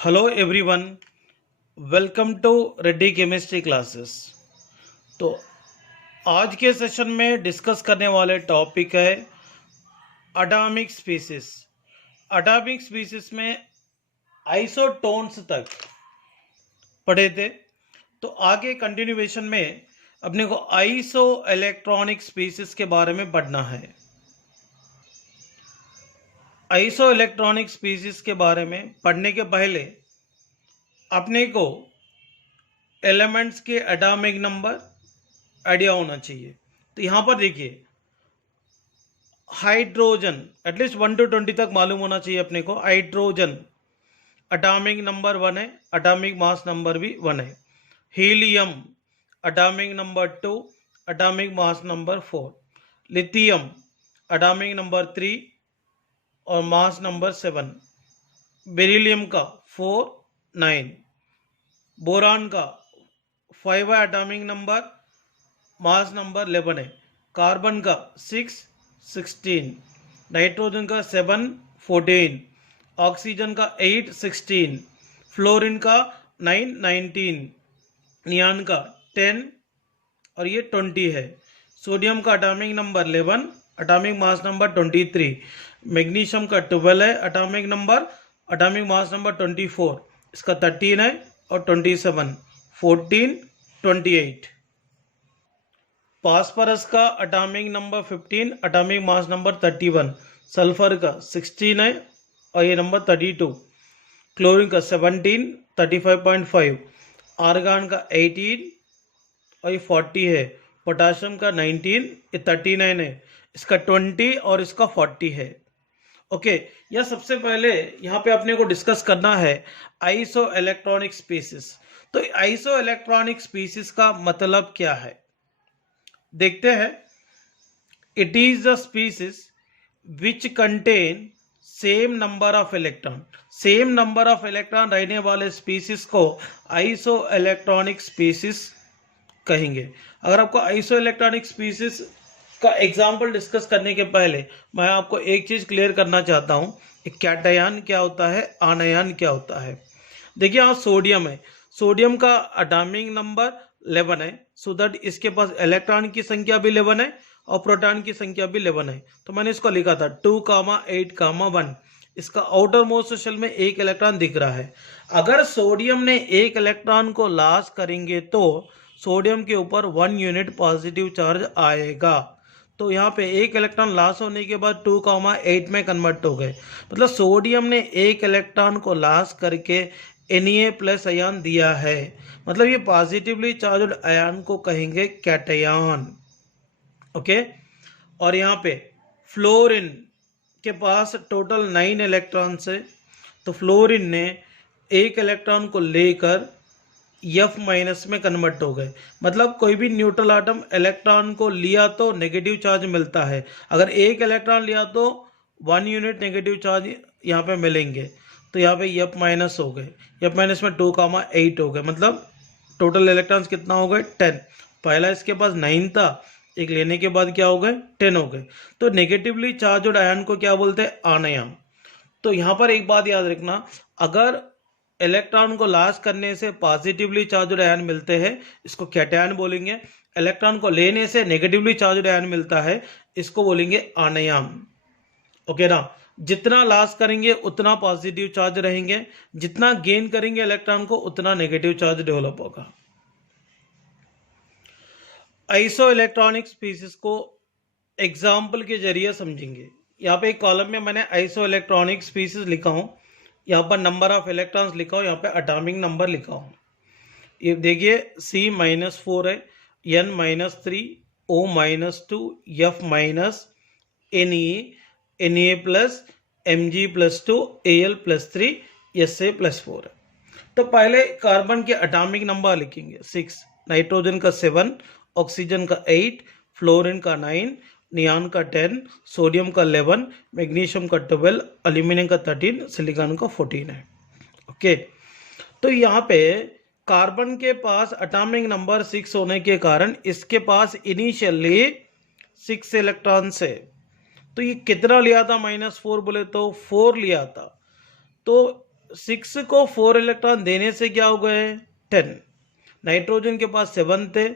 Hello everyone, welcome to Reddy chemistry classes. तो आज के सेशन में डिस्कस करने वाले टॉपिक है एटॉमिक स्पीसीज। एटॉमिक स्पीसीज में आइसोटोन्स तक पढ़े थे, तो आगे कंटिन्यूएशन में अपने को आइसो इलेक्ट्रॉनिक स्पीसीज के बारे में पढ़ना है। आइसो इलेक्ट्रॉनिक स्पीसीज के बारे में पढ़ने के पहले अपने को एलिमेंट्स के एटॉमिक नंबर आइडिया होना चाहिए। तो यहाँ पर देखिए, हाइड्रोजन एटलीस्ट 1 to 20 तक मालूम होना चाहिए अपने को। हाइड्रोजन एटॉमिक नंबर 1 है, एटॉमिक मास नंबर भी 1 है। Helium atomic number 2, atomic mass number 4। Lithium atomic number 3 और मास नंबर 7। बेरिलियम का 4, 9। बोरान का 5 है एटॉमिक नंबर, मास नंबर 11 है। कार्बन का 6, 16। नाइट्रोजन का 7, 14। ऑक्सीजन का 8, 16। फ्लोरीन का 9, 19। नियान का 10 और ये 20 है। सोडियम का atomic number 11, atomic mass number 23। Magnesium का 12 है atomic number, atomic mass number 24। इसका 13 है और 27, 14, 28। फास्फोरस का atomic number 15, atomic mass number 31। Sulphur का 16 है और ये नंबर 32। क्लोरीन का 17, 35.5। आर्गन का 18 और ये 40 है। पोटाशियम का 19, ये 39 है। इसका 20 और इसका 40 है। ओके, यह सबसे पहले यहाँ पे अपने को डिस्कस करना है आइसो इलेक्ट्रॉनिक स्पीसीज। तो आइसो इलेक्ट्रॉनिक स्पीसीज का मतलब क्या है, देखते हैं। It is the species which contain same number of electron. Same number of electron रहने वाले स्पीसीज को आइसो इलेक्ट्रॉनिक स्पीसीज कहेंगे। अगर आपको आइसो इलेक्ट्रॉनिक स्पीसीज का एग्जाम्पल डिस्कस करने के पहले मैं आपको एक चीज क्लियर करना चाहता हूं, कैटआयन क्या होता है, आनआयन क्या होता है। देखिए, यहाँ सोडियम है, सोडियम का एटॉमिक नंबर 11 है, सो दैट इसके पास इलेक्ट्रॉन की संख्या भी 11 है और प्रोटॉन की संख्या भी 11 है। तो मैंने इसको लिखा था 2,8,1। इसका आउटर मोस्ट शेल में एक इलेक्ट्रॉन दिख रहा है। अगर सोडियम ने एक इलेक्ट्रॉन को लॉस करेंगे तो सोडियम के ऊपर 1 यूनिट पॉजिटिव चार्ज आएगा। तो यहाँ पे एक इलेक्ट्रॉन लॉस होने के बाद 2,8 में कन्वर्ट हो गए। मतलब सोडियम ने एक इलेक्ट्रॉन को लॉस करके Na+ आयन दिया है। मतलब ये पॉजिटिवली चार्ज आयन को कहेंगे कैटआयन। ओके, और यहाँ पे फ्लोरीन के पास टोटल 9 इलेक्ट्रॉन्स है। तो फ्लोरीन ने एक इलेक्ट्रॉन को लेकर F- में कन्वर्ट हो गए। मतलब कोई भी न्यूट्रल आटम इलेक्ट्रॉन को लिया तो नेगेटिव चार्ज मिलता है। अगर एक इलेक्ट्रॉन लिया तो 1 यूनिट नेगेटिव चार्ज यहाँ पे मिलेंगे। तो यहाँ पे F- हो गए, F- में 2,8 हो गए। मतलब टोटल इलेक्ट्रॉन्स कितना हो गए, 10। पहला इसके पास 9 था, एक लेने के बाद क्या हो गए, 10 हो गए। तो नेगेटिवली चार्ज आयन को क्या बोलते हैं, आनआयन। तो यहाँ पर एक बात याद रखना, अगर इलेक्ट्रॉन को लॉस करने से पॉजिटिवली चार्ज आयन मिलते हैं, इसको कैटआयन बोलेंगे। इलेक्ट्रॉन को लेने से नेगेटिवली चार्ज आयन मिलता है, इसको बोलेंगे आनआयन। ओके ना, जितना लॉस करेंगे उतना पॉजिटिव चार्ज रहेंगे, जितना गेन करेंगे इलेक्ट्रॉन को उतना नेगेटिव चार्ज डेवलप होगा। आइसो इलेक्ट्रॉनिक स्पीसीज को एग्जाम्पल के जरिए समझेंगे। यहाँ पे एक कॉलम में मैंने आइसो इलेक्ट्रॉनिक स्पीसीज लिखा हूँ, यहाँ पर नंबर ऑफ इलेक्ट्रॉन्स लिखा हूँ, यहाँ पे एटॉमिक नंबर लिखा हूँ। ये देखिए, C-4 है, N-3, O-2, F-Ne, Na+, Mg+2, Al+3, Sa+4 है। तो पहले कार्बन के एटॉमिक नंबर लिखेंगे 6, नाइट्रोजन का 7, ऑक्सीजन का 8, फ्लोरीन का 9, नियान का 10, सोडियम का 11, मैग्नीशियम का 12, एल्यूमिनियम का 13, सिलिकॉन का 14 है। ओके, तो यहाँ पे कार्बन के पास एटॉमिक नंबर 6 होने के कारण इसके पास इनिशियली 6 इलेक्ट्रॉन्स है। तो ये कितना लिया था, -4 बोले तो 4 लिया था। तो 6 को 4 इलेक्ट्रॉन देने से क्या हो गए 10। नाइट्रोजन के पास 7 थे,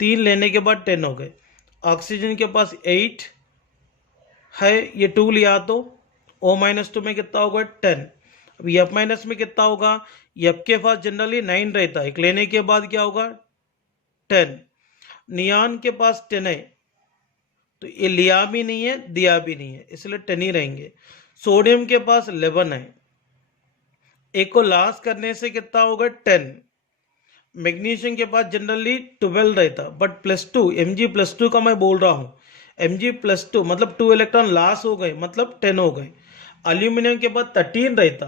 3 लेने के बाद 10 हो गए। ऑक्सीजन के पास 8 है, ये 2 लिया तो O-2 में कितना होगा 10। अब F- में कितना होगा, F के पास जनरली 9 रहता है, एक लेने के बाद क्या होगा 10। नियान के पास 10 है, तो ये लिया भी नहीं है दिया भी नहीं है, इसलिए 10 ही रहेंगे। सोडियम के पास 11 है, एक को लास्ट करने से कितना होगा 10। मैग्नीशियम के पास जनरली 12 रहता, बट +2 Mg+2 का मैं बोल रहा हूँ, Mg+2 मतलब 2 इलेक्ट्रॉन लास्ट हो गए, मतलब 10 हो गए। एल्यूमिनियम के बाद 13 रहता,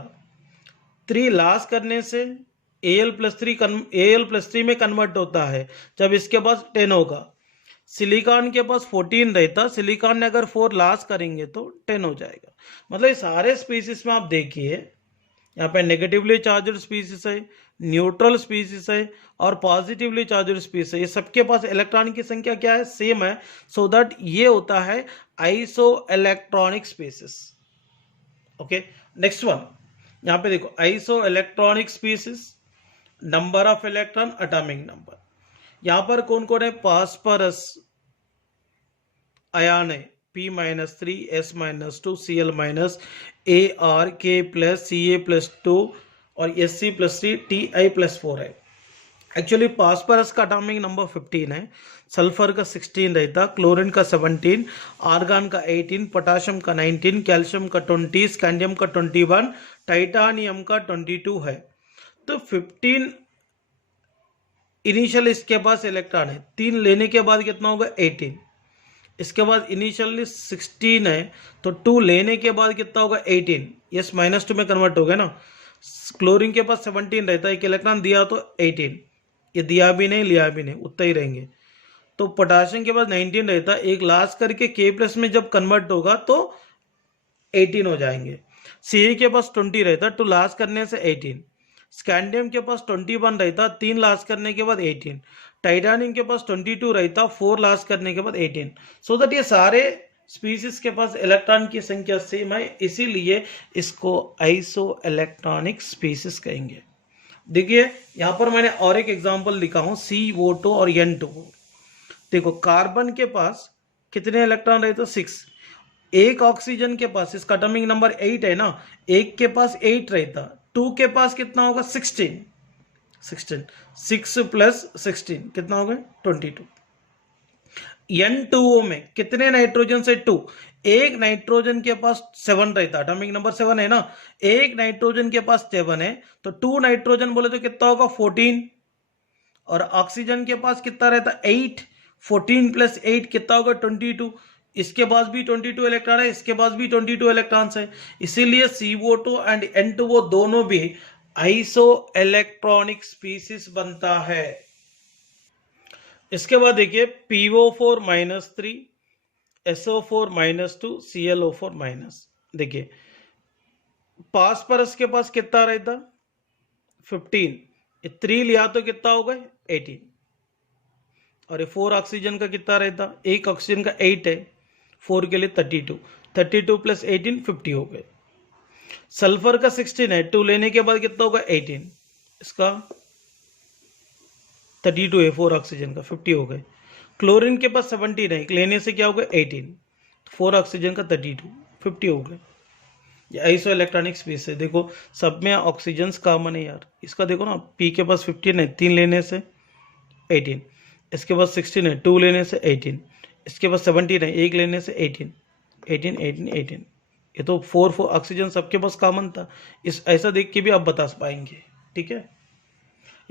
3 लास्ट करने से Al+3 में कन्वर्ट होता है, जब इसके पास 10 होगा। सिलिकॉन के पास 14 रहता, सिलिकॉन ने अगर 4 लास्ट करेंगे तो 10 हो जाएगा। मतलब सारे स्पीसीज में आप देखिए, यहाँ पे नेगेटिवली चार्जड स्पीसीज है, न्यूट्रल स्पीसीज है और पॉजिटिवली चार्जड स्पीसीज है, ये सबके पास इलेक्ट्रॉन की संख्या क्या है, सेम है। सो दैट ये होता है iso electronic species. Okay, next one, यहाँ पे देखो iso electronic species, number of electron, atomic number. यहाँ पर कौन कौन है, फास्फोरस आयन है P-3 S-2 Cl- Ar K+, Ca+2 और Sc+3 Ti+4 है। एक्चुअली फास्फोरस का एटॉमिक नंबर 15 है, सल्फर का 16 रहता, क्लोरीन का 17, आर्गन का 18, पोटाशियम का 19, कैल्शियम का 20, स्कैंडियम का 21, टाइटानियम का 22 है। तो 15 इनिशियल इसके पास इलेक्ट्रॉन है, 3 लेने के बाद कितना होगा 18। इसके बाद इनिशियली 16 है, तो 2 लेने के बाद कितना होगा 18, यस -2 में कन्वर्ट हो गया ना। क्लोरीन के पास 17 रहता है, एक इलेक्ट्रॉन दिया तो 18, ये दिया भी नहीं लिया भी नहीं, उतना ही रहेंगे। तो पोटाशियम के पास 19 रहता है, एक लास्ट करके K+ में जब कन्वर्ट होगा तो 18 हो जाएंगे। Ca के पास 20 रहता, 2 लास्ट करने से 18। स्कैंडियम के पास 21 रहता, 3 लास्ट करने के बाद 18। टाइटानियम के पास 22 रहता, 4 लास्ट करने के बाद 18। सो दैट ये सारे स्पीसीज के पास इलेक्ट्रॉन की संख्या सेम है, इसीलिए इसको आइसो इलेक्ट्रॉनिक स्पीसीज कहेंगे। देखिए यहाँ पर मैंने और एक एग्जांपल लिखा हूं, CO2 और N2O। देखो कार्बन के पास कितने इलेक्ट्रॉन रहते, 6। एक ऑक्सीजन के पास, इसका एटॉमिक नंबर 8 है ना, एक के पास 8 रहता, 2 के पास कितना होगा 16, 6 + 16 कितना होगा 22। N2O में कितने नाइट्रोजन से 2, एक नाइट्रोजन के पास 7 रहता, एटॉमिक नंबर 7 है ना, एक नाइट्रोजन के पास 7 है, तो 2 नाइट्रोजन बोले तो कितना होगा 14। और ऑक्सीजन के पास कितना रहता 8, 14 + 8 कितना होगा 22। इसके पास भी 22 इलेक्ट्रॉन है, इसके पास भी 22 इलेक्ट्रॉन्स है, इसीलिए CO2 एंड N2O दोनों भी आइसो इलेक्ट्रॉनिक स्पीसीज बनता है। इसके बाद देखिए PO4-3 SO4-2 ClO4-। देखिए फास्फोरस के पास कितना रहता 15, 3 लिया तो कितना होगा 18। और ये 4 ऑक्सीजन का कितना रहता, एक ऑक्सीजन का 8 है, 4 के लिए 32, 32 + 18 50 हो गए। सल्फर का 16 है, 2 लेने के बाद कितना होगा 18, इसका 32 है, 4 ऑक्सीजन का 50 हो गए। क्लोरीन के पास 17 है, लेने से क्या होगा 18, 4 ऑक्सीजन का 32, 50 हो गए। ये आइसो इलेक्ट्रॉनिक स्पेस है। देखो सब में ऑक्सीजन कॉमन है यार, इसका देखो ना, पी के पास 15 है, 3 लेने से 18, इसके पास 16 है, 2 लेने से 18, इसके पास 17 है, 1 लेने से 18, 18 18 18। ये तो 4 ऑक्सीजन सबके पास कॉमन था, इस ऐसा देख के भी आप बता पाएंगे। ठीक है,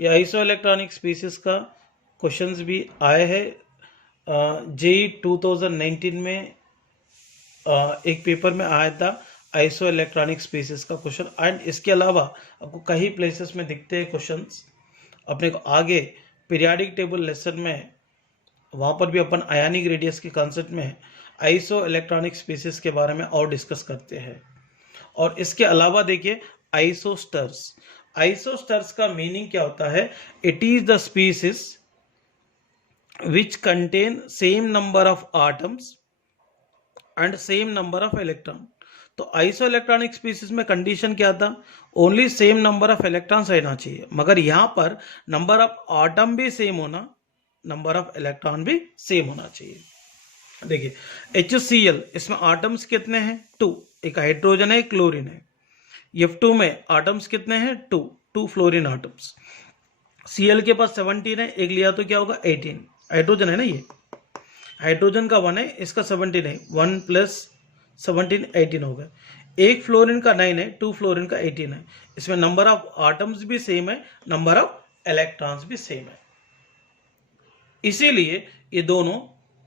ये आइसो इलेक्ट्रॉनिक स्पीसीज का क्वेश्चंस भी आए हैं। JEE 2019 में एक पेपर में आया था आइसो इलेक्ट्रॉनिक स्पीसीज का क्वेश्चन, एंड इसके अलावा आपको कई प्लेसेस में दिखते हैं क्वेश्चंस। अपने को आगे पीरियाडिक टेबल लेसन में, वहाँ पर भी अपन आयनिक रेडियस के कॉन्सेप्ट में आइसो इलेक्ट्रॉनिक स्पीसीज के बारे में और डिस्कस करते हैं। और इसके अलावा देखिए आइसोस्टर्स, आइसोस्टर्स का मीनिंग क्या होता है, it is the species which contain same number of atoms and same number of electron. तो आइसो इलेक्ट्रॉनिक स्पीसीज में कंडीशन क्या था, only same number of electrons रहना चाहिए, मगर यहाँ पर नंबर ऑफ आटम भी सेम होना, नंबर ऑफ इलेक्ट्रॉन भी सेम होना चाहिए। देखिए HCl, इसमें आटम्स कितने हैं, 2, एक हाइड्रोजन है एक क्लोरीन है। F2 में आटम्स कितने हैं, 2 फ्लोरीन आटम्स। Cl के पास 17 है, एक लिया तो क्या होगा 18, हाइड्रोजन है ना, ये हाइड्रोजन का 1 है, इसका 17 है, 1 + 17 18 हो गया। एक फ्लोरीन का 9 है, 2 फ्लोरीन का 18 है। इसमें नंबर ऑफ आटम्स भी सेम है, नंबर ऑफ इलेक्ट्रॉन्स भी सेम है, इसीलिए ये दोनों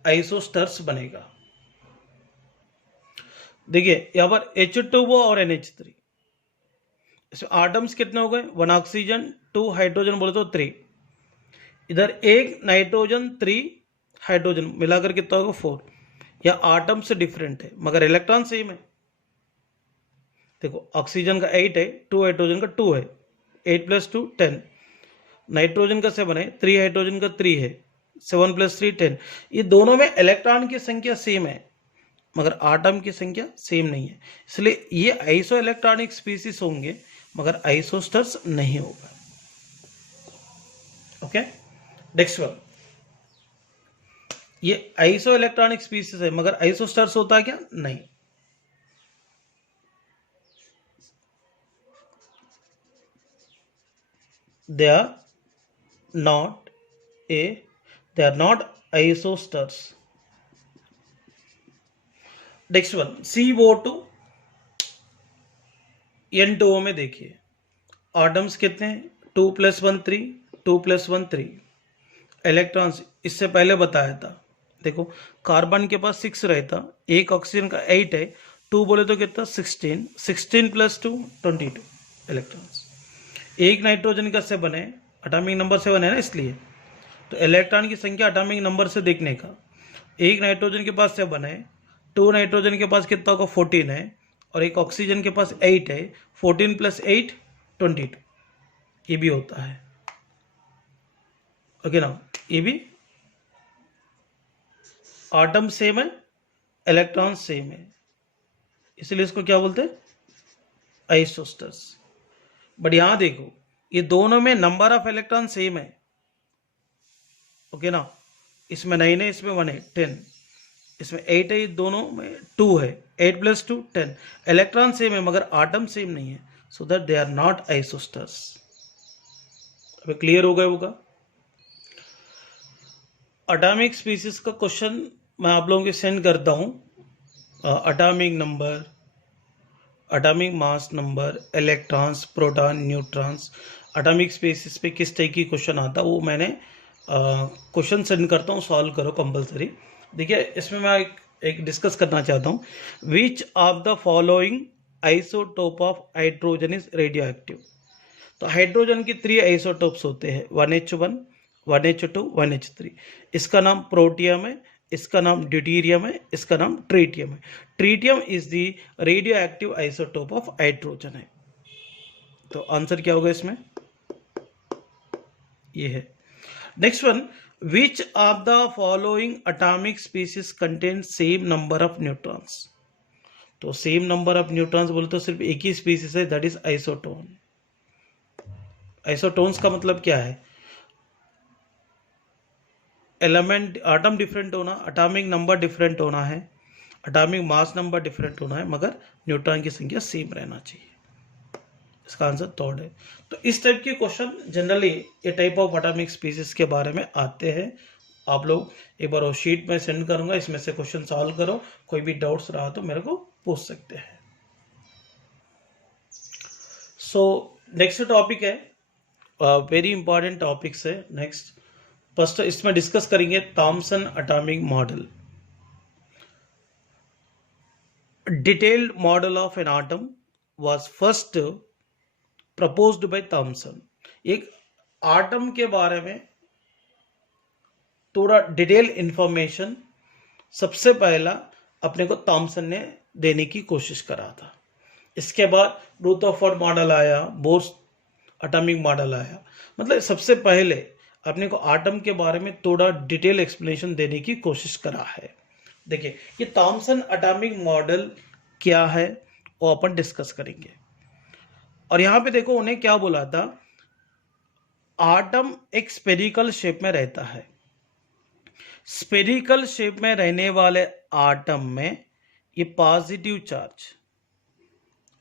आइसोस्टर्स बनेगा। देखिए यहां पर H2O और NH3, इसमें आटम्स कितने हो गए, 1 ऑक्सीजन 2 हाइड्रोजन बोले तो 3, इधर एक नाइट्रोजन 3 हाइड्रोजन मिलाकर कितना होगा 4। या आटम से डिफरेंट है मगर इलेक्ट्रॉन सेम है। देखो ऑक्सीजन का 8 है, 2 हाइड्रोजन का 2 है, 8 + 2 10, नाइट्रोजन का 7 है, 3 हाइड्रोजन का 3 है, 7 + 3 10। ये दोनों में इलेक्ट्रॉन की संख्या सेम है मगर आटम की संख्या सेम नहीं है, इसलिए ये आइसो इलेक्ट्रॉनिक स्पीसीज होंगे मगर आइसोस्टर्स नहीं होगा। ओके, नेक्स्ट वन, ये आइसो इलेक्ट्रॉनिक स्पीसीज है मगर आइसोस्टर्स होता है क्या, नहीं। they are not isosters। Next one, CO2 N2O में देखिए आटम्स कितने हैं, 2 + 1 3, 2 + 1 3। इलेक्ट्रॉन्स इससे पहले बताया था, देखो कार्बन के पास 6 रहता, एक ऑक्सीजन का 8 है, 2 बोले तो कितना 16, 16 + 2 22 इलेक्ट्रॉन्स। एक नाइट्रोजन का 7 है, एटॉमिक नंबर 7 है ना, इसलिए तो इलेक्ट्रॉन की संख्या एटॉमिक नंबर से देखने का, एक नाइट्रोजन के पास 7 है, 2 नाइट्रोजन के पास कितना होगा 14 है, और एक ऑक्सीजन के पास 8 है, 14 + 8 22, ये भी होता है। ओके ना, ये भी आटम सेम है, इलेक्ट्रॉन सेम है, इसलिए इसको क्या बोलते हैं, आइसोस्टर्स। बट यहां देखो ये दोनों में नंबर ऑफ इलेक्ट्रॉन सेम है। ओके ना, इसमें 9 है, इसमें 1 है 10, इसमें 8 है, दोनों में 2 है, 8 + 2 10। इलेक्ट्रॉन सेम है मगर आटम सेम नहीं है, so that they are not isosters. अभी क्लियर हो गया होगा। एटॉमिक स्पीसीज का क्वेश्चन मैं आप लोगों को सेंड करता हूं, atomic number, atomic mass number, electrons, proton, neutrons, atomic species पे किस टाइप की क्वेश्चन आता है वो मैंने क्वेश्चन सेंड करता हूँ, सॉल्व करो कंपलसरी। देखिए इसमें मैं एक डिस्कस करना चाहता हूँ, which of the following isotope of hydrogen is radio active. तो हाइड्रोजन की 3 आइसोटोप्स होते हैं, 1H1, 1H2, 1H3। इसका नाम प्रोटियम है, इसका नाम ड्यूटेरियम है, इसका नाम ट्रीटियम है। Tritium is the radio active isotope of hydrogen है। तो आंसर क्या होगा इसमें, ये है। Next one, which of the following atomic species contain same number of neutrons. तो सेम नंबर ऑफ न्यूट्रॉन्स बोले तो सिर्फ एक ही स्पीसीज है, दैट इज आइसोटोन। आइसोटोन्स का मतलब क्या है, एलिमेंट आटम डिफरेंट होना, एटॉमिक नंबर डिफरेंट होना है, एटॉमिक मास नंबर डिफरेंट होना है, मगर न्यूट्रॉन की संख्या सेम रहना चाहिए। इसका आंसर थर्ड है। तो इस टाइप के क्वेश्चन जनरली ये टाइप ऑफ एटॉमिक स्पीसीज के बारे में आते हैं। आप लोग एक बार वो शीट में सेंड करूंगा, इसमें से क्वेश्चन सॉल्व करो, कोई भी डाउट्स रहा तो मेरे को पूछ सकते हैं। सो नेक्स्ट टॉपिक है, वेरी इंपॉर्टेंट टॉपिक्स है। नेक्स्ट फर्स्ट इसमें डिस्कस करेंगे Thomson atomic model. Detailed model of an atom was first proposed by Thomson. एक एटम के बारे में थोड़ा डिटेल इंफॉर्मेशन सबसे पहला अपने को थॉमसन ने देने की कोशिश करा था। इसके बाद रुदरफोर्ड मॉडल आया, बोर्स एटॉमिक मॉडल आया। मतलब सबसे पहले अपने को एटम के बारे में थोड़ा डिटेल एक्सप्लेनेशन देने की कोशिश करा है। देखिए ये थॉमसन एटॉमिक मॉडल क्या है वो अपन डिस्कस करेंगे। और यहाँ पे देखो उन्हें क्या बोला था, आटम एक स्पेरिकल शेप में रहता है। स्पेरिकल शेप में रहने वाले आटम में ये पॉजिटिव चार्ज,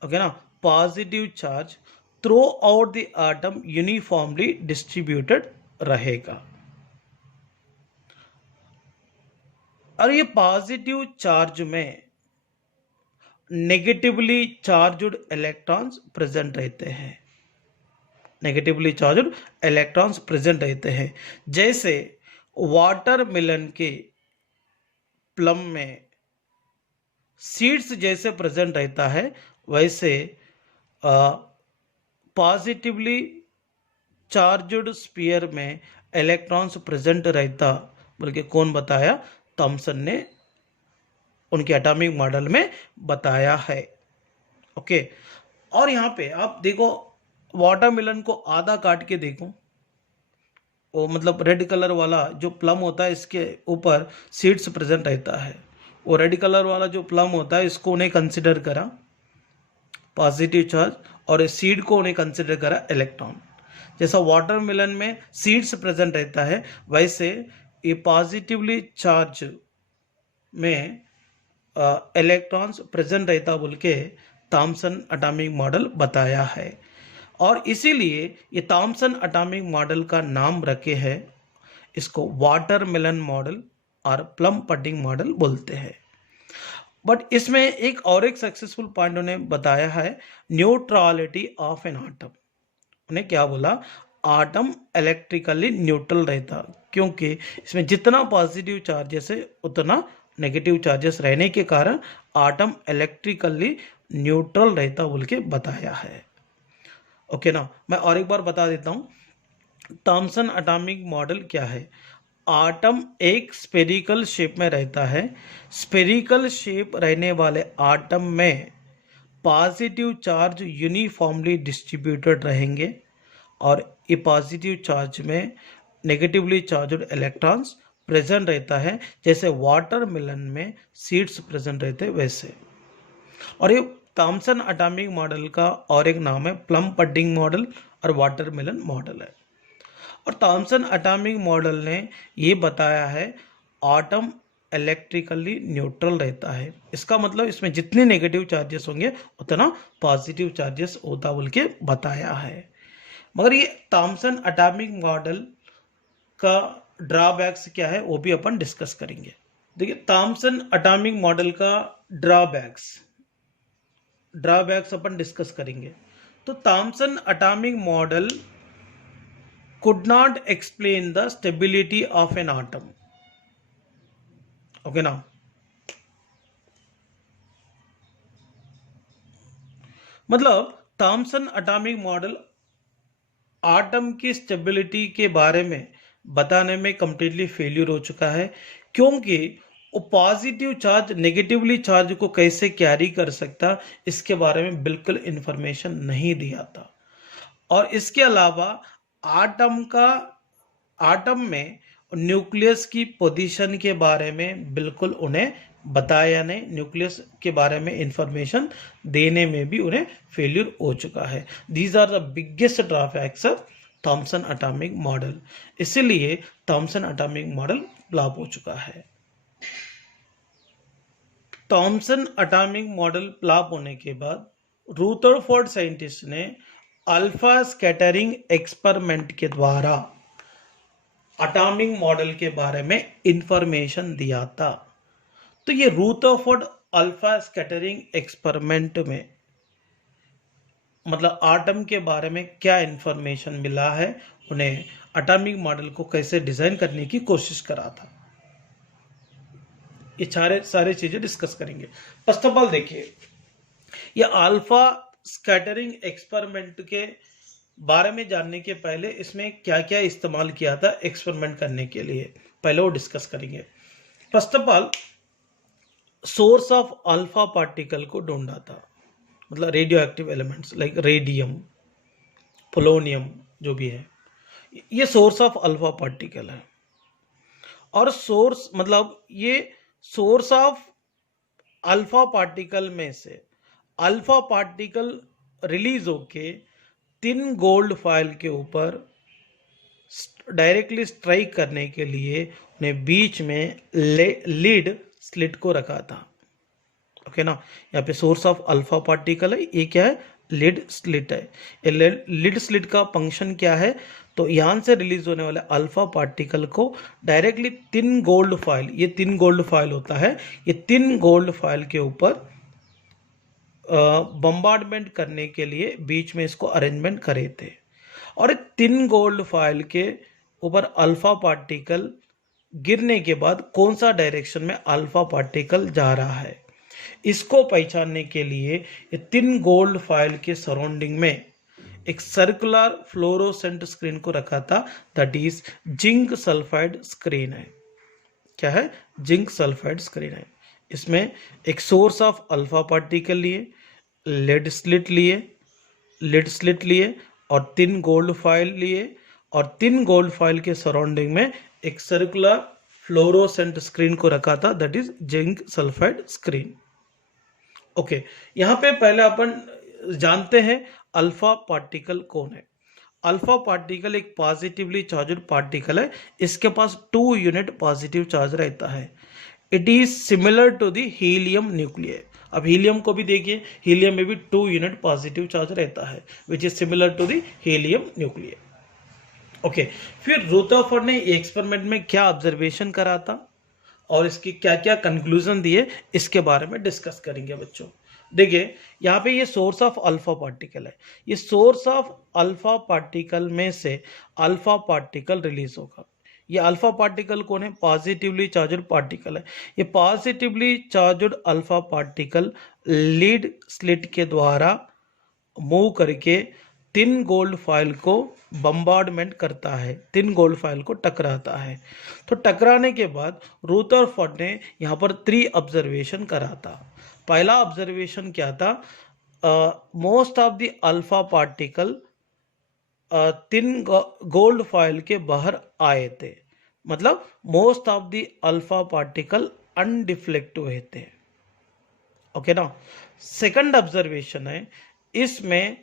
ओके ना, positive charge throughout the atom uniformly distributed रहेगा। और ये पॉजिटिव चार्ज में नेगेटिवली चार्ज्ड इलेक्ट्रॉन्स प्रेजेंट रहते हैं। नेगेटिवली चार्ज्ड इलेक्ट्रॉन्स प्रेजेंट रहते हैं। जैसे वाटरमेलन के प्लम में सीड्स जैसे प्रेजेंट रहता है, वैसे पॉजिटिवली चार्ज्ड स्फीयर में इलेक्ट्रॉन्स प्रेजेंट रहता, बल्कि कौन बताया, थॉमसन ने उनके एटॉमिक मॉडल में बताया है। ओके, और यहाँ पे आप देखो वाटरमेलन को आधा काट के देखो, वो मतलब रेड कलर वाला जो प्लम होता है इसके ऊपर सीड्स प्रेजेंट रहता है। वो रेड कलर वाला जो प्लम होता है इसको उन्हें कंसिडर करा पॉजिटिव चार्ज, और सीड को उन्हें कंसिडर करा इलेक्ट्रॉन। जैसा वाटरमेलन में सीड्स प्रेजेंट रहता है, वैसे ये पॉजिटिवली चार्ज में इलेक्ट्रॉन्स प्रेजेंट रहता बोल के थॉमसन एटॉमिक मॉडल बताया है। और इसीलिए ये थॉमसन एटॉमिक मॉडल का नाम रखे हैं, इसको वाटरमेलन मॉडल और प्लम पडिंग मॉडल बोलते हैं। बट इसमें एक और एक सक्सेसफुल पॉइंट उन्हें बताया है, न्यूट्रलिटी ऑफ एन आटम। उन्हें क्या बोला, आटम इलेक्ट्रिकली न्यूट्रल रहता, क्योंकि इसमें जितना पॉजिटिव चार्जेस है उतना नेगेटिव चार्जेस रहने के कारण आटम इलेक्ट्रिकली न्यूट्रल रहता बोल के बताया है। ओके ना, मैं और एक बार बता देता हूँ थॉमसन एटॉमिक मॉडल क्या है। आटम एक स्फेरिकल शेप में रहता है। स्फेरिकल शेप रहने वाले आटम में पॉजिटिव चार्ज यूनिफॉर्मली डिस्ट्रीब्यूटेड रहेंगे, और ये पॉजिटिव चार्ज में नेगेटिवली चार्ज्ड इलेक्ट्रॉन्स प्रेजेंट रहता है, जैसे वाटरमेलन में सीड्स प्रेजेंट रहते वैसे। और ये थॉमसन एटॉमिक मॉडल का और एक नाम है प्लम पडिंग मॉडल और वाटरमेलन मॉडल है। और थॉमसन एटॉमिक मॉडल ने ये बताया है आटम इलेक्ट्रिकली न्यूट्रल रहता है। इसका मतलब इसमें जितने नेगेटिव चार्जेस होंगे उतना पॉजिटिव चार्जेस होता बोल के बताया है। मगर ये थॉमसन एटॉमिक मॉडल का ड्रॉबैक्स क्या है वो भी अपन डिस्कस करेंगे। देखिए थॉमसन एटॉमिक मॉडल का ड्रॉबैक्स अपन डिस्कस करेंगे। तो Thomson atomic model could not explain the stability of an atom. Okay now, मतलब थॉमसन एटॉमिक मॉडल आटम की स्टेबिलिटी के बारे में बताने में कंप्लीटली फेल्यूर हो चुका है, क्योंकि वो पॉजिटिव चार्ज नेगेटिवली चार्ज को कैसे कैरी कर सकता इसके बारे में बिल्कुल इंफॉर्मेशन नहीं दिया था। और इसके अलावा आटम में न्यूक्लियस की पोजीशन के बारे में बिल्कुल उन्हें बताया नहीं, न्यूक्लियस के बारे में इंफॉर्मेशन देने में भी उन्हें फेल्यूर हो चुका है। These are the biggest drawbacks of Thomson atomic model. इसीलिए थॉमसन एटॉमिक मॉडल फ्लॉप हो चुका है। थॉमसन एटॉमिक मॉडल फ्लॉप होने के बाद रूदरफोर्ड साइंटिस्ट ने अल्फा स्कैटरिंग एक्सपेरिमेंट के द्वारा एटॉमिक मॉडल के बारे में इंफॉर्मेशन दिया था। तो ये रूदरफोर्ड अल्फा स्कैटरिंग एक्सपेरिमेंट में मतलब आटम के बारे में क्या इंफॉर्मेशन मिला है, उन्हें एटॉमिक मॉडल को कैसे डिजाइन करने की कोशिश करा था, ये सारे चीजें डिस्कस करेंगे। फर्स्ट ऑफ ऑल देखिए, ये अल्फा स्कैटरिंग एक्सपेरिमेंट के बारे में जानने के पहले इसमें क्या क्या इस्तेमाल किया था एक्सपेरिमेंट करने के लिए, पहले वो डिस्कस करेंगे। First of all source of alpha particle को ढूंढा था, मतलब radio active elements like radium, polonium जो भी है, ये सोर्स ऑफ अल्फा पार्टिकल है। और सोर्स मतलब ये सोर्स ऑफ अल्फा पार्टिकल में से अल्फा पार्टिकल रिलीज होके 3 गोल्ड फॉइल के ऊपर डायरेक्टली स्ट्राइक करने के लिए उन्हें बीच में लीड स्लिट को रखा था। ओके ना, यहाँ पे सोर्स ऑफ अल्फा पार्टिकल है, ये क्या है, लिड स्लिट है। ये लिड स्लिट का फंक्शन क्या है, तो यहाँ से रिलीज होने वाले अल्फा पार्टिकल को डायरेक्टली 3 गोल्ड फॉइल, ये 3 गोल्ड फॉइल होता है, ये 3 गोल्ड फॉइल के ऊपर बम्बार्डमेंट करने के लिए बीच में इसको अरेंजमेंट करे थे। और 3 गोल्ड फॉइल के ऊपर अल्फा पार्टिकल गिरने के बाद कौन सा डायरेक्शन में अल्फा पार्टिकल जा रहा है, इसको पहचानने के लिए ये 3 गोल्ड फॉइल के सराउंडिंग में एक सर्कुलर फ्लोरोसेंट स्क्रीन को रखा था, that is zinc sulphide screen है। क्या है, जिंक सल्फाइड स्क्रीन है। इसमें एक सोर्स ऑफ अल्फा पार्टिकल लिए, लेड स्लिट लिए और 3 गोल्ड फॉइल लिए, और 3 गोल्ड फॉइल के सराउंडिंग में एक सर्कुलर फ्लोरोसेंट स्क्रीन को रखा था, that is zinc sulphide screen. Okay, यहाँ पे पहले अपन जानते हैं अल्फा पार्टिकल कौन है। अल्फा पार्टिकल एक पॉजिटिवली चार्ज्ड पार्टिकल है, इसके पास 2 यूनिट पॉजिटिव चार्ज रहता है। It is similar to the helium nuclear. अब हीलियम को भी देखिए, हीलियम में भी 2 यूनिट पॉजिटिव चार्ज रहता है, which is similar to the helium nuclear. Okay, फिर रुदरफोर्ड ने एक्सपेरिमेंट में क्या ऑब्जर्वेशन करा था और इसकी क्या क्या कंक्लूजन दिए, इसके बारे में डिस्कस करेंगे बच्चों। देखिए यहाँ पे ये सोर्स ऑफ अल्फा पार्टिकल है, ये सोर्स ऑफ अल्फा पार्टिकल में से अल्फा पार्टिकल रिलीज होगा। ये अल्फा पार्टिकल कौन है, पॉजिटिवली चार्ज्ड पार्टिकल है। ये positively charged alpha particle lead slit के द्वारा मूव करके 3 गोल्ड फॉइल को बम्बार्डमेंट करता है, 3 गोल्ड फॉइल को टकराता है। तो टकराने के बाद रुदरफोर्ड ने यहाँ पर 3 ऑब्जर्वेशन करा था। पहला ऑब्जर्वेशन क्या था, most of the alpha particle 3 gold foil के बाहर आए थे, मतलब most of the alpha particle undeflect हुए थे। ओके ना। सेकंड ऑब्जर्वेशन है, इसमें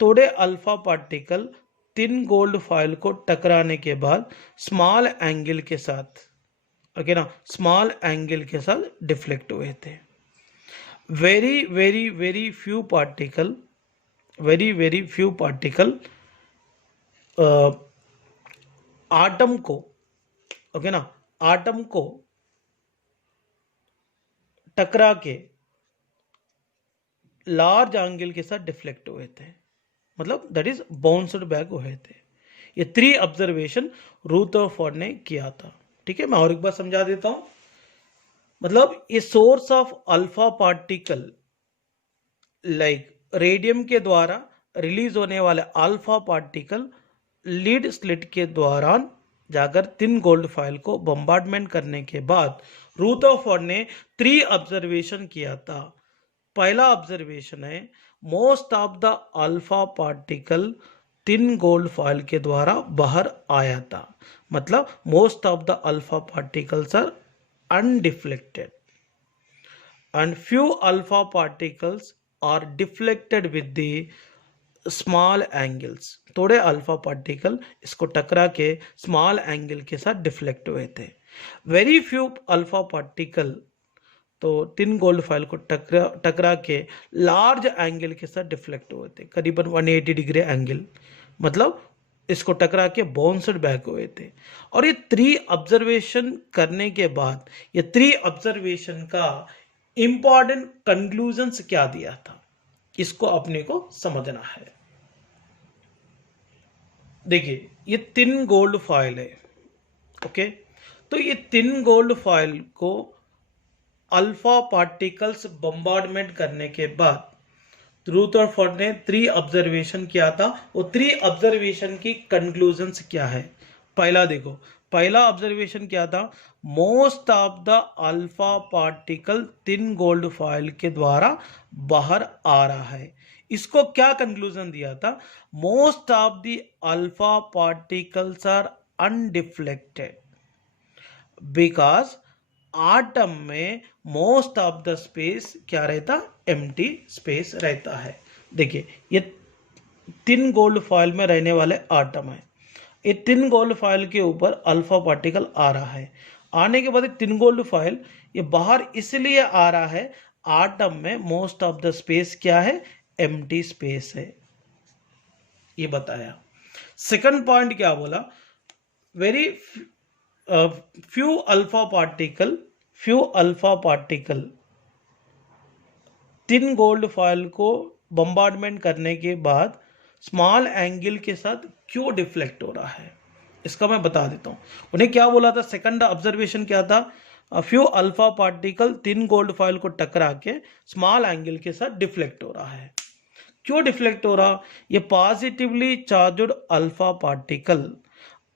थोड़े अल्फा पार्टिकल 3 गोल्ड फॉइल को टकराने के बाद स्मॉल एंगल के साथ, ओके ना, स्मॉल एंगल के साथ डिफ्लेक्ट हुए थे। Very very very few particle, very very few particle atom को, ओके ना, आटम को टकरा के लार्ज एंगल के साथ डिफ्लेक्ट हुए थे, मतलब दैट इज बाउंस्ड बैक हुए थे। ये 3 ऑब्जर्वेशन रुदरफोर्ड ने किया था। ठीक है, मैं और एक बार समझा देता हूं। मतलब ये source of alpha particle like radium के द्वारा रिलीज होने वाले अल्फा पार्टिकल लीड स्लिट के दौरान जाकर 3 गोल्ड फॉइल को बम्बार्डमेंट करने के बाद रुदरफोर्ड ने 3 ऑब्जर्वेशन किया था। पहला ऑब्जर्वेशन है, most of the alpha particle 3 gold foil के द्वारा बाहर आया था, मतलब most of the alpha particles are undeflected and few alpha particles are deflected with the small angles. थोड़े अल्फा पार्टिकल इसको टकरा के स्मॉल एंगल के साथ डिफ्लेक्ट हुए थे। वेरी फ्यू अल्फा पार्टिकल तो 3 गोल्ड फॉइल को टकरा के लार्ज एंगल के साथ डिफ्लेक्ट हुए थे, करीबन 180 डिग्री एंगल, मतलब इसको टकरा के बाउंस्ड बैक हुए थे। और ये 3 ऑब्जर्वेशन करने के बाद ये 3 ऑब्जर्वेशन का इंपॉर्टेंट कंक्लूजन्स क्या दिया था, इसको अपने को समझना है। देखिए ये 3 गोल्ड फॉइल है, ओके। तो ये 3 गोल्ड फॉइल को अल्फा पार्टिकल्स बम्बार्डमेंट करने के बाद रुदरफोर्ड ने 3 ऑब्जर्वेशन किया था। वो 3 ऑब्जर्वेशन की कंक्लूजन्स क्या है, पहला देखो, पहला ऑब्जर्वेशन क्या था, most of the alpha particle 3 gold foil के द्वारा बाहर आ रहा है। इसको क्या कंक्लूजन दिया था, most of the alpha particles are undeflected because atom में मोस्ट ऑफ द स्पेस क्या रहता, एम्प्टी स्पेस रहता है। देखिए ये 3 गोल्ड फॉइल में रहने वाले आटम है। ये 3 गोल्ड फॉइल के ऊपर अल्फा पार्टिकल आ रहा है। आने के बाद 3 गोल्ड फॉइल ये बाहर इसलिए आ रहा है, आटम में मोस्ट ऑफ द स्पेस क्या है, एम्प्टी स्पेस है, ये बताया। सेकंड पॉइंट क्या बोला, very few alpha particle 3 gold foil को बम्बार्डमेंट करने के बाद स्मॉल एंगल के साथ क्यों डिफ्लेक्ट हो रहा है, इसका मैं बता देता हूँ। उन्हें क्या बोला था, सेकंड ऑब्जर्वेशन क्या था, few alpha particle 3 gold foil को टकरा के स्मॉल एंगल के साथ डिफ्लेक्ट हो रहा है। क्यों डिफ्लेक्ट हो रहा, ये positively charged alpha particle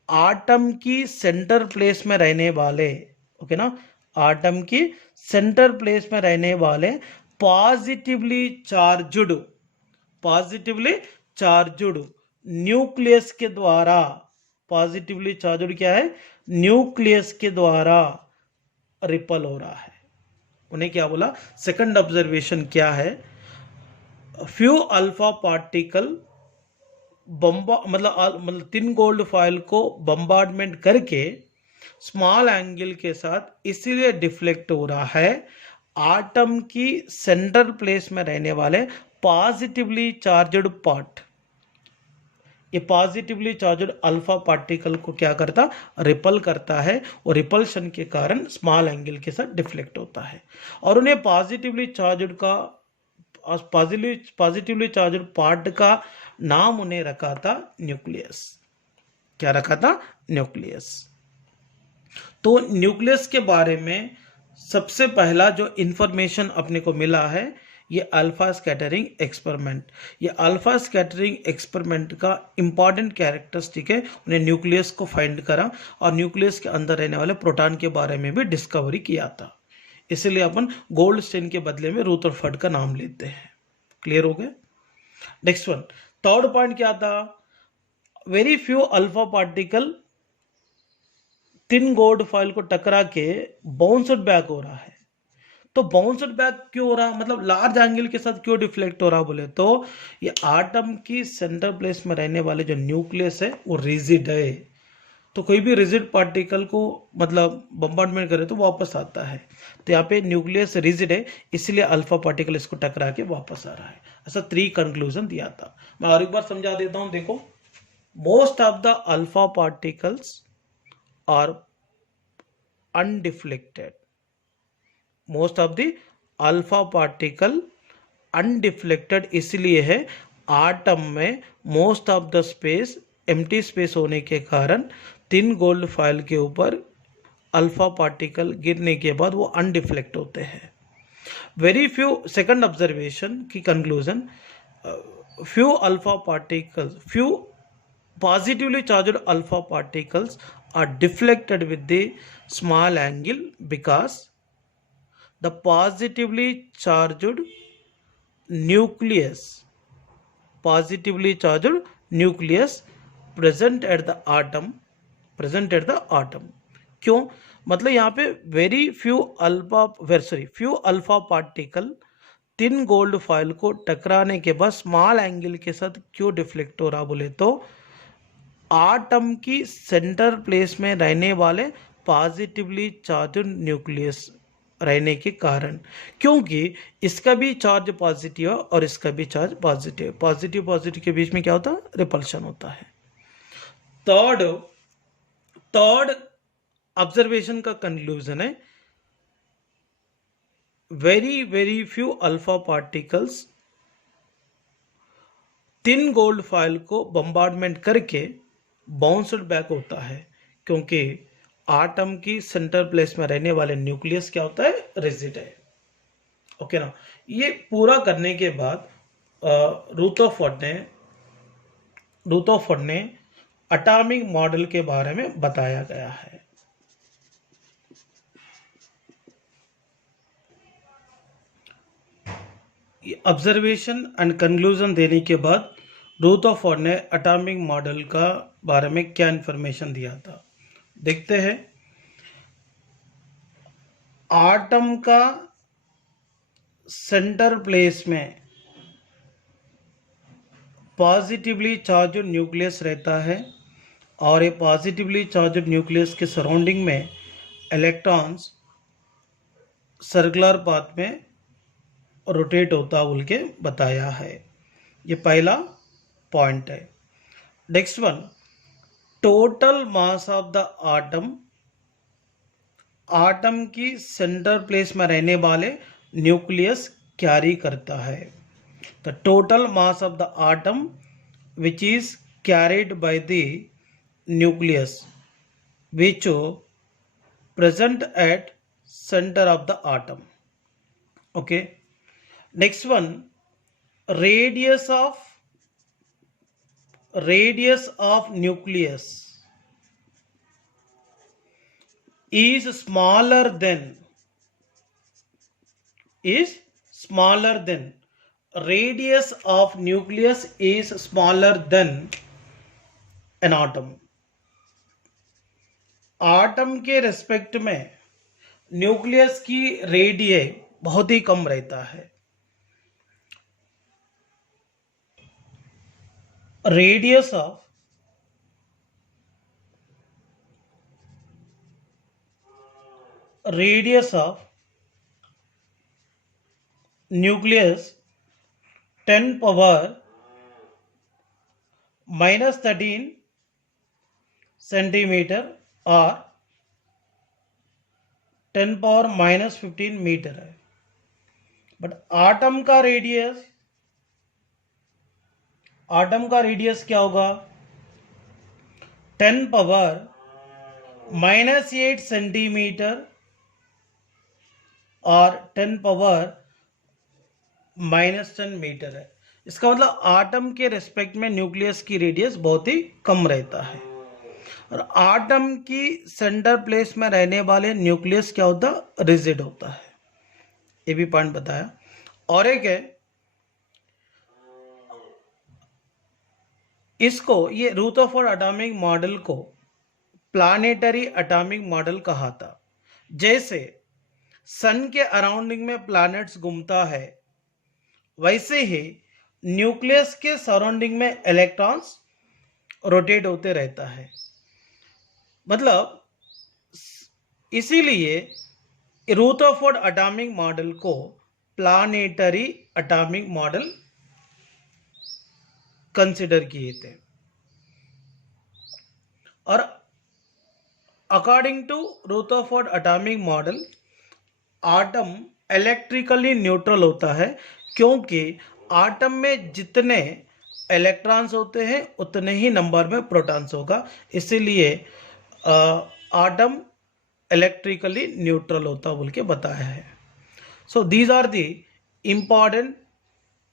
atom की सेंटर प्लेस में रहने वाले, ओके ना, आटम की सेंटर प्लेस में रहने वाले पॉजिटिवली चार्ज्ड न्यूक्लियस के द्वारा, पॉजिटिवली चार्ज्ड क्या है, न्यूक्लियस के द्वारा रिपल हो रहा है। उन्हें क्या बोला, सेकंड ऑब्जर्वेशन क्या है, फ्यू अल्फा पार्टिकल मतलब 3 गोल्ड फॉइल को बम्बार्डमेंट करके स्मॉल एंगल के साथ इसीलिए डिफ्लेक्ट हो रहा है, आटम की सेंटर प्लेस में रहने वाले पॉजिटिवली चार्ज्ड पार्ट, ये पॉजिटिवली चार्ज्ड अल्फा पार्टिकल को क्या करता, रिपल करता है, और रिपल्शन के कारण स्मॉल एंगल के साथ डिफ्लेक्ट होता है। और उन्हें पॉजिटिवली चार्ज्ड पार्ट का नाम उन्हें रखा था न्यूक्लियस। क्या रखा था, न्यूक्लियस। तो न्यूक्लियस के बारे में सबसे पहला जो इंफॉर्मेशन अपने को मिला है, ये अल्फा स्कैटरिंग एक्सपेरिमेंट। ये अल्फा स्कैटरिंग एक्सपेरिमेंट का इंपॉर्टेंट कैरेक्टरिस्टिक है, उन्हें न्यूक्लियस को फाइंड करा और न्यूक्लियस के अंदर रहने वाले प्रोटॉन के बारे में भी डिस्कवरी किया था। इसलिए अपन गोल्डस्टीन के बदले में रुदरफोर्ड का नाम लेते हैं। क्लियर हो गया। नेक्स्ट वन, थर्ड पॉइंट क्या था, very few alpha particle 3 gold foil को टकरा के बाउंसड बैक हो रहा है। तो बाउंसड बैक क्यों हो रहा, मतलब लार्ज एंगल के साथ क्यों डिफ्लेक्ट हो रहा बोले तो, ये आटम की सेंटर प्लेस में रहने वाले जो न्यूक्लियस है वो रिजिड है। तो कोई भी रिजिड पार्टिकल को मतलब बम्बार्डमेंट करे तो वापस आता है। तो यहाँ पे न्यूक्लियस रिजिड है, इसलिए अल्फा पार्टिकल इसको टकरा के वापस आ रहा है। ऐसा 3 कंक्लूजन दिया था। मैं और एक बार समझा देता हूं। देखो, most of the alpha particles are undeflected. Most of the alpha particle undeflected इसलिए है, आटम में most of the space empty space होने के कारण 3 गोल्ड फॉइल के ऊपर अल्फा पार्टिकल गिरने के बाद वो अनडिफ्लेक्ट होते हैं। वेरी फ्यू, सेकंड ऑब्जर्वेशन की conclusion, few alpha particles, few positively charged alpha particles are deflected with the small angle because the positively charged nucleus present at the atom क्यों, मतलब यहाँ पे few alpha particle 3 gold foil को टकराने के बाद small angle के साथ क्यों डिफ्लेक्ट हो रहा बोले तो, आटम की सेंटर प्लेस में रहने वाले पॉजिटिवली चार्ज्ड न्यूक्लियस रहने के कारण, क्योंकि इसका भी चार्ज पॉजिटिव है और इसका भी चार्ज पॉजिटिव, पॉजिटिव के बीच में क्या होता है, रिपल्शन होता है। थर्ड ऑब्जर्वेशन का कंक्लूजन है, very few alpha particles 3 gold foil को बम्बार्डमेंट करके बाउंस्ड बैक होता है, क्योंकि आटम की सेंटर प्लेस में रहने वाले न्यूक्लियस क्या होता है, रिजिड है। ओके ना। ये पूरा करने के बाद रुदरफोर्ड ने एटॉमिक मॉडल के बारे में बताया गया है। ऑब्जर्वेशन एंड कंक्लूजन देने के बाद रुदरफोर्ड ने एटॉमिक मॉडल का बारे में क्या इंफॉर्मेशन दिया था, देखते हैं। आटम का सेंटर प्लेस में पॉजिटिवली चार्ज न्यूक्लियस रहता है और ये पॉजिटिवली चार्ज न्यूक्लियस के सराउंडिंग में इलेक्ट्रॉन्स सर्कुलर पाथ में रोटेट होता बोल के बताया है। ये पहला पॉइंट है। Next one, total mass of the atom, atom की सेंटर प्लेस में रहने वाले न्यूक्लियस कैरी करता है। The total mass of the atom which is carried by the nucleus which present at center of the atom. Okay, next one, radius of nucleus is smaller than radius of nucleus is smaller than an atom. Atom के respect में nucleus की radius बहुत ही कम रहता है। Radius of nucleus 10 power -13 centimetre और 10 power -15 metre है। बट आटम का रेडियस क्या होगा? 10 पावर -8 सेंटीमीटर और 10 पावर -10 मीटर है। इसका मतलब आटम के रेस्पेक्ट में न्यूक्लियस की रेडियस बहुत ही कम रहता है। और आटम की सेंटर प्लेस में रहने वाले न्यूक्लियस क्या होता है? रिजिड होता है। ये भी पॉइंट बताया। और एक है इसको, ये रुदरफोर्ड एटॉमिक मॉडल को प्लानेटरी एटॉमिक मॉडल कहा था। जैसे सन के अराउंडिंग में प्लैनेट्स घूमता है, वैसे ही न्यूक्लियस के सराउंडिंग में इलेक्ट्रॉन्स रोटेट होते रहता है। मतलब इसीलिए रुदरफोर्ड एटॉमिक मॉडल को प्लानेटरी एटॉमिक मॉडल कंसिडर किए थे। और according to Rutherford atomic model, atom electrically neutral होता है, क्योंकि आटम में जितने इलेक्ट्रॉन्स होते हैं उतने ही नंबर में प्रोटॉन्स होगा। इसीलिए आटम इलेक्ट्रिकली न्यूट्रल होता बोल के बताया है। So these are the important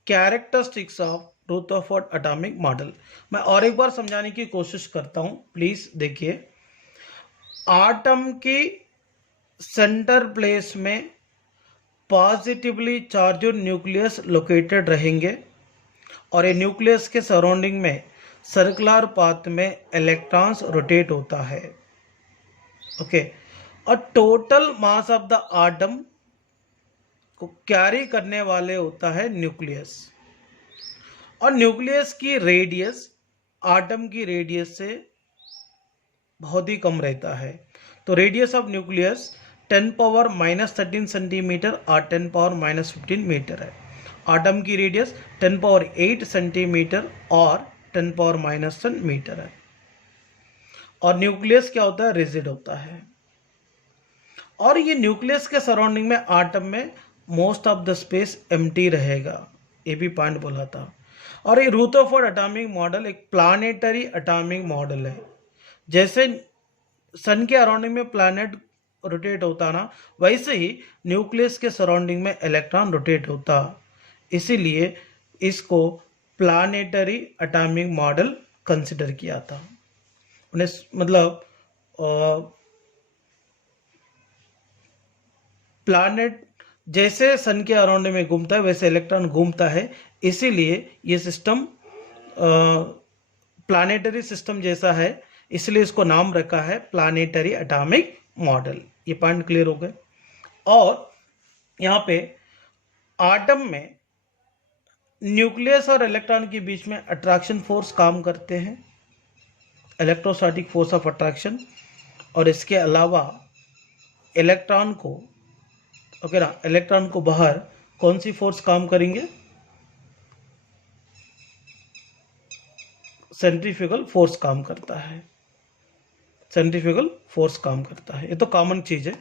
characteristics of Rutherford atomic model. मैं और एक बार समझाने की कोशिश करता हूं, प्लीज देखिए। आटम की सेंटर प्लेस में पॉजिटिवली चार्ज्ड न्यूक्लियस लोकेटेड रहेंगे और ये न्यूक्लियस के सराउंडिंग में सर्कुलर पाथ में इलेक्ट्रॉन्स रोटेट होता है। ओके, और total mass of the atom को कैरी करने वाले होता है न्यूक्लियस। और न्यूक्लियस की रेडियस आटम की रेडियस से बहुत ही कम रहता है। तो radius of nucleus 10 power -13 centimetre और 10 पावर -15 मीटर है। आटम की रेडियस 10 पावर 8 सेंटीमीटर और 10 पावर -10 मीटर है। और न्यूक्लियस क्या होता है? रिजिड होता है। और ये न्यूक्लियस के सराउंडिंग में आटम में most of the space empty रहेगा। ये भी पॉइंट बोला था। और ये रुदरफोर्ड एटॉमिक मॉडल एक प्लानेटरी एटॉमिक मॉडल है। जैसे सन के अराउंडिंग में प्लैनेट रोटेट होता ना, वैसे ही न्यूक्लियस के सराउंडिंग में इलेक्ट्रॉन रोटेट होता। इसीलिए इसको प्लानेटरी एटॉमिक मॉडल कंसिडर किया था। उन्हें मतलब प्लैनेट जैसे सन के अराउंड में घूमता है वैसे इलेक्ट्रॉन घूमता है, इसीलिए ये सिस्टम प्लानेटरी सिस्टम जैसा है, इसलिए इसको नाम रखा है प्लानेटरी एटॉमिक मॉडल। ये पॉइंट क्लियर हो गए। और यहाँ पे आटम में न्यूक्लियस और इलेक्ट्रॉन के बीच में अट्रैक्शन फोर्स काम करते हैं, इलेक्ट्रोस्टैटिक फोर्स ऑफ अट्रैक्शन। और इसके अलावा इलेक्ट्रॉन को, ओके ना, इलेक्ट्रॉन को बाहर कौन सी फोर्स काम करेंगे? सेंट्रीफ्यूगल फोर्स काम करता है, सेंट्रीफ्यूगल फोर्स काम करता है। ये तो कॉमन चीज है।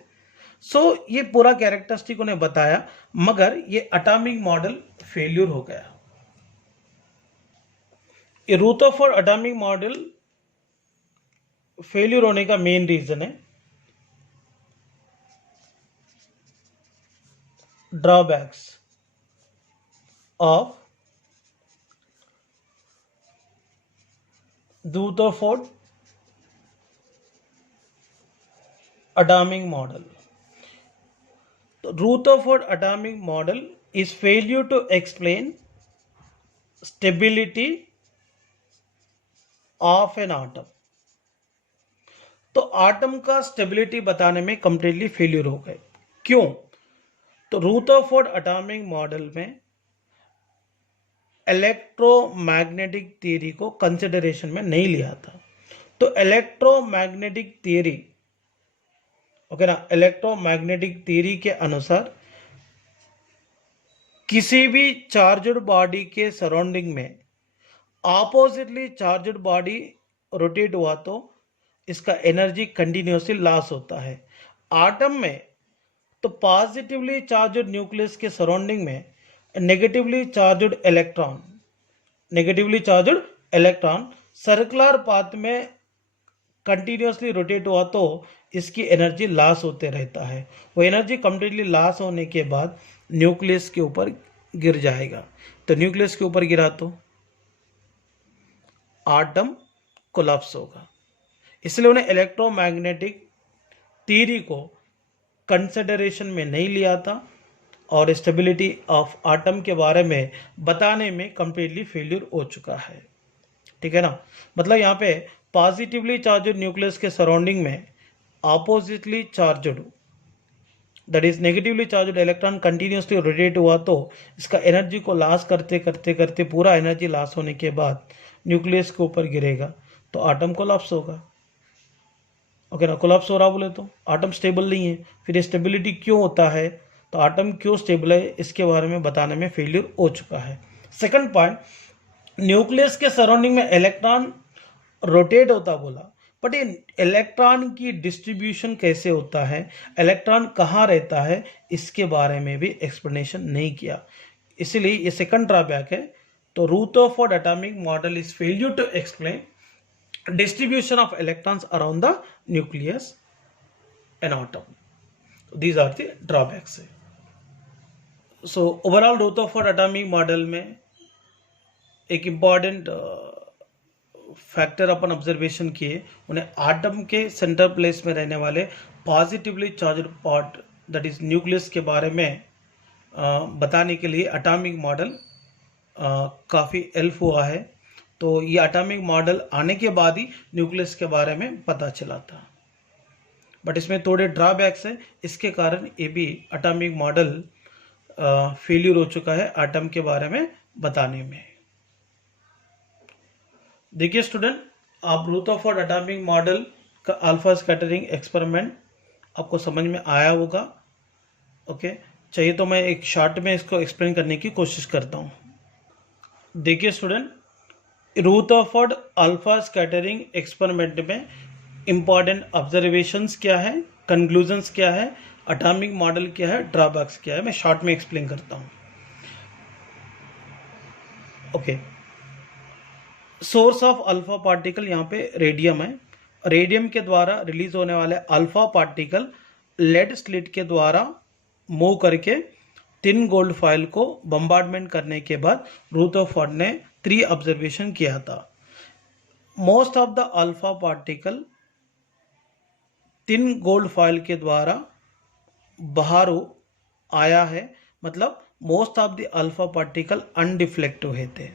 सो ये पूरा कैरेक्टरिस्टिक उन्हें बताया, मगर ये एटॉमिक मॉडल फेल्यूर हो गया। ये रुदरफोर्ड एटॉमिक मॉडल फेल्यूर होने का मेन रीजन है drawbacks of Rutherford atomic model. तो Rutherford atomic model is failure to explain stability of an atom. तो आटम का स्टेबिलिटी बताने में कंप्लीटली फेल्यूर हो गए। क्यों? तो रुदरफोर्ड एटॉमिक मॉडल में इलेक्ट्रोमैग्नेटिक थियरी को कंसिडरेशन में नहीं लिया था। तो इलेक्ट्रोमैग्नेटिक थियरी, ओके ना, इलेक्ट्रोमैग्नेटिक थियरी के अनुसार किसी भी चार्जड बॉडी के सराउंडिंग में ऑपोजिटली चार्जड बॉडी रोटेट हुआ तो इसका एनर्जी कंटिन्यूसली लॉस होता है। आटम में तो पॉजिटिवली चार्जड न्यूक्लियस के सराउंडिंग में negatively charged electron circular path में कंटिन्यूसली रोटेट हुआ तो इसकी एनर्जी लॉस होते रहता है। वो एनर्जी कंप्लीटली लॉस होने के बाद न्यूक्लियस के ऊपर गिर जाएगा। तो न्यूक्लियस के ऊपर गिरा तो आटम कोलैप्स होगा। इसलिए उन्हें इलेक्ट्रोमैग्नेटिक थियरी को कंसिडरेशन में नहीं लिया था और स्टेबिलिटी ऑफ आटम के बारे में बताने में कंप्लीटली फेल्यूर हो चुका है। ठीक है ना, मतलब यहाँ पे पॉजिटिवली चार्जड न्यूक्लियस के सराउंडिंग में oppositely charged, that is negatively charged electron continuously rotate हुआ तो इसका एनर्जी को लॉस करते करते करते पूरा एनर्जी लॉस होने के बाद न्यूक्लियस के ऊपर गिरेगा तो आटम कोलैप्स होगा। ओके ना, कोलैप्स हो रहा बोले तो आटम स्टेबल नहीं है। फिर स्टेबिलिटी क्यों होता है, तो आटम क्यों स्टेबल है, इसके बारे में बताने में फेल्यूर हो चुका है। सेकंड पॉइंट, न्यूक्लियस के सराउंडिंग में इलेक्ट्रॉन रोटेट होता बोला, बट ये इलेक्ट्रॉन की डिस्ट्रीब्यूशन कैसे होता है, इलेक्ट्रॉन कहाँ रहता है, इसके बारे में भी एक्सप्लेनेशन नहीं किया। इसलिए ये सेकंड ड्रॉबैक है। तो Rutherford atomic model is failure to explain distribution of electrons around the nucleus and atom. These are the drawbacks. So overall Rutherford atomic model में एक इम्पॉर्टेंट फैक्टर अपन ऑब्जर्वेशन किए, उन्हें आटम के सेंटर प्लेस में रहने वाले positively charged part that is nucleus के बारे में बताने के लिए एटॉमिक मॉडल काफ़ी हेल्प हुआ है। तो ये एटॉमिक मॉडल आने के बाद ही न्यूक्लियस के बारे में पता चला था, बट इसमें थोड़े ड्रॉबैक्स हैं। इसके कारण ये भी एटॉमिक मॉडल फेल्यूर हो चुका है एटम के बारे में बताने में। देखिए स्टूडेंट, आप रुदरफोर्ड एटॉमिक मॉडल का अल्फा स्कैटरिंग एक्सपेरिमेंट आपको समझ में आया होगा। ओके, चाहिए तो मैं एक शॉर्ट में इसको एक्सप्लेन करने की कोशिश करता हूँ। देखिए student, Rutherford alpha scattering experiment में इंपॉर्टेंट ऑब्जर्वेशंस क्या है, कंक्लूजन्स क्या है, एटॉमिक मॉडल क्या है, ड्रॉबैक्स क्या है, मैं शॉर्ट में एक्सप्लेन करता हूँ। Okay, source of alpha particle यहाँ पे रेडियम है। रेडियम के द्वारा रिलीज होने वाले अल्फा पार्टिकल लेड स्लिट के द्वारा मूव करके थिन गोल्ड फॉइल को बम्बार्डमेंट करने के बाद रुदरफोर्ड ने 3 ऑब्जर्वेशन किया था। Most of the alpha particle thin gold foil के द्वारा बाहर आया है, मतलब most of the alpha particle undeflect हुए थे।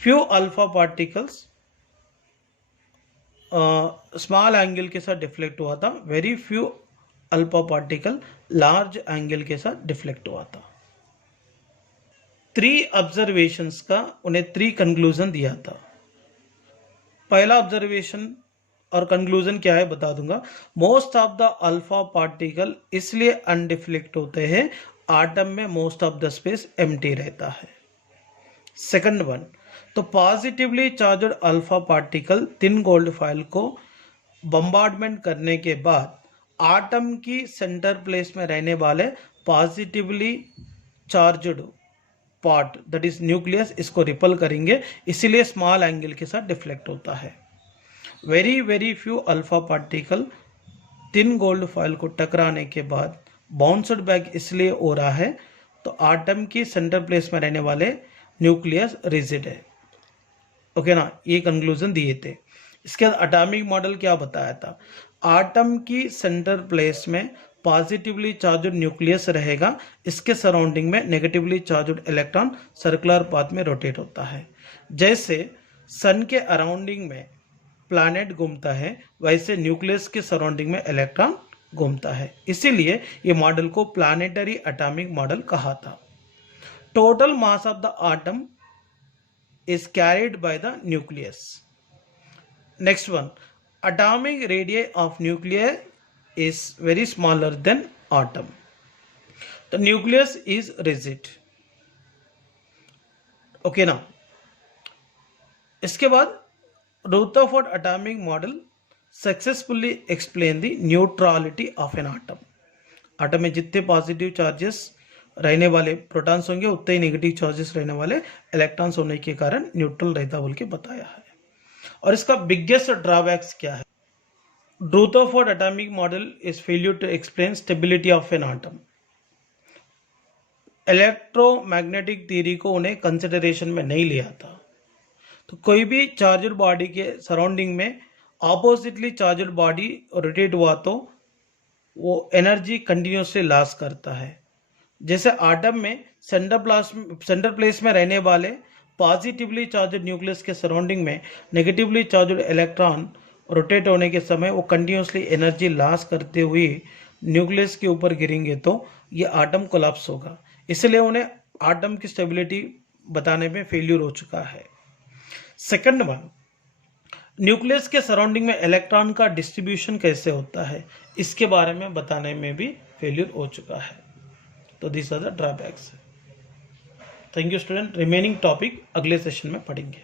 Few alpha particles small angle के साथ डिफ्लेक्ट हुआ था, very few alpha particle large angle के साथ डिफ्लेक्ट हुआ था। 3 ऑब्जर्वेशंस का उन्हें 3 कंक्लूजन दिया था। पहला ऑब्जर्वेशन और कंक्लूजन क्या है बता दूंगा। Most of the alpha particle इसलिए अनडिफ्लेक्ट होते हैं, आटम में most of the space empty रहता है। सेकंड वन, तो positively charged alpha particle thin gold foil को बम्बार्डमेंट करने के बाद आटम की सेंटर प्लेस में रहने वाले positively charged part that is nucleus इसको रिपल करेंगे, इसीलिए स्मॉल एंगल के साथ डिफ्लेक्ट होता है। Very few alpha particle thin gold foil को टकराने के बाद बाउंसड बैक इसलिए हो रहा है तो आटम की सेंटर प्लेस में रहने वाले न्यूक्लियस रिजिड है। ओके ना, ये कंक्लूजन दिए थे। इसके बाद एटॉमिक मॉडल क्या बताया था, आटम की सेंटर प्लेस में पॉजिटिवली चार्ज्ड न्यूक्लियस रहेगा, इसके सराउंडिंग में negatively charged electron circular path में रोटेट होता है। जैसे सन के अराउंडिंग में प्लैनेट घूमता है वैसे न्यूक्लियस के सराउंडिंग में इलेक्ट्रॉन घूमता है, इसीलिए ये मॉडल को प्लानिटरी एटॉमिक मॉडल कहा था। Total mass of the atom is carried by the nucleus. Next one, atomic radii of nuclei is very smaller than atom. The nucleus is rigid. Okay now, इसके बाद Rutherford atomic model successfully explain the neutrality of an atom. Atom में जितने positive charges रहने वाले protons होंगे उतने ही negative charges रहने वाले इलेक्ट्रॉन्स होने के कारण न्यूट्रल रहता बोल के बताया है। और इसका बिगेस्ट ड्रॉबैक्स क्या है, Rutherford atomic model is failure to explain stability of an atom. Electromagnetic theory को उन्हें कंसिडरेशन में नहीं लिया था। तो कोई भी चार्जड बॉडी के सराउंडिंग में ऑपोजिटली चार्जड बॉडी रोटेट हुआ तो वो एनर्जी कंटिन्यूसली लॉस करता है। जैसे आटम में सेंटर प्लेस में रहने वाले पॉजिटिवली चार्जड न्यूक्लियस के सराउंडिंग में नेगेटिवली चार्जड इलेक्ट्रॉन रोटेट होने के समय वो कंटिन्यूसली एनर्जी लॉस करते हुए न्यूक्लियस के ऊपर गिरेंगे तो ये आटम कोलैप्स होगा, इसलिए उन्हें आटम की स्टेबिलिटी बताने में फेल्यूर हो चुका है। सेकंड वन, न्यूक्लियस के सराउंडिंग में इलेक्ट्रॉन का डिस्ट्रीब्यूशन कैसे होता है, इसके बारे में बताने में भी फेल्यूर हो चुका है। तो this are the drawbacks. Thank you student, remaining topic अगले सेशन में पढ़ेंगे।